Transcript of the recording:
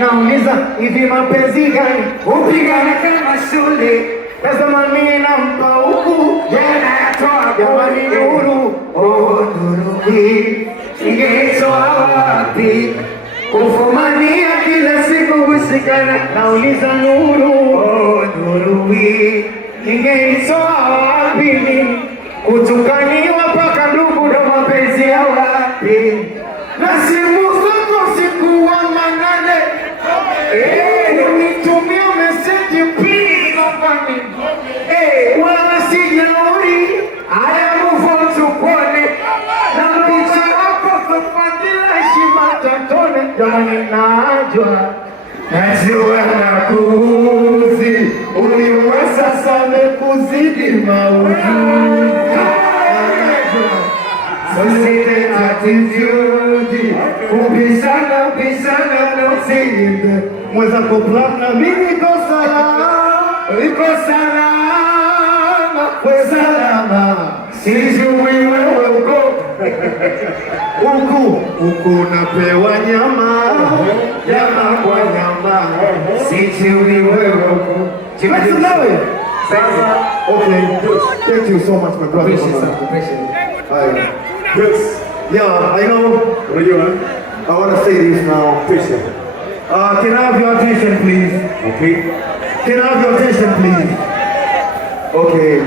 Nauliza hivi mapenzi gani upigana kama shule? Tazama mimi nampa huku jana yatoa jamani nuru. Oh nuru hii ingeitoa wapi? Kufumania kila siku kushikana. Nauliza nuru, oh nuru hii ingeitoa wapi? Kutukaniwa paka ndugu ndo mapenzi ya wapi? Na simu zako siku wa manane unitumia message please nafani wala sijauri haya move tukone na picha yako safadila heshima tatone. Jamani najua nakuuzi uliweza sana kuzidi maujuzi. Sosite attitude kupishana na usinde mweza kuplana mimi niko salama sijui wewe uko unapewa nyama kwa nyama sijui wewe uko chimetu nawe. Okay, thank you so much my brother. Yes. Yeah, I know. I want to say this now. Can I have your attention, please? Okay. Can I have your attention, please? Okay.